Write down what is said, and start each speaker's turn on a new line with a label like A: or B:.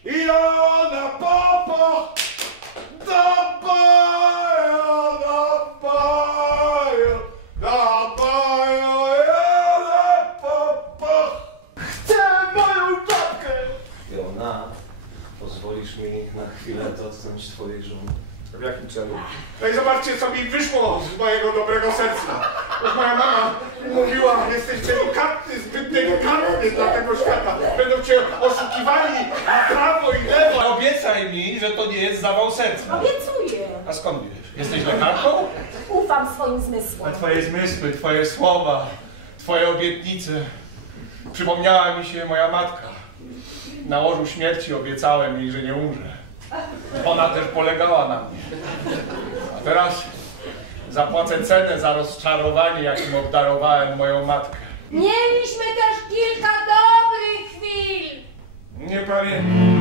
A: I ona popo do boju, popo. Chcę moją czapkę!
B: Jona, pozwolisz mi na chwilę dotknąć twojej żony?
A: W jakim celu? No i zobaczcie, co mi wyszło z mojego dobrego serca. Już moja mama mówiła, jesteś delikatny, zbyt delikatny dla tego świata. Będą cię oszukiwali na prawo i lewo.
C: Obiecaj mi, że to nie jest zawał serca.
D: Obiecuję.
C: A skąd wiesz? Jesteś lekarką?
D: Ufam swoim zmysłom.
C: A twoje zmysły, twoje słowa, twoje obietnice. Przypomniała mi się moja matka. Na łożu śmierci obiecałem jej, że nie umrze. Ona też polegała na mnie. A teraz zapłacę cenę za rozczarowanie, jakim obdarowałem moją matkę.
D: Mieliśmy też kilka dobrych chwil.
C: Nie pamiętam.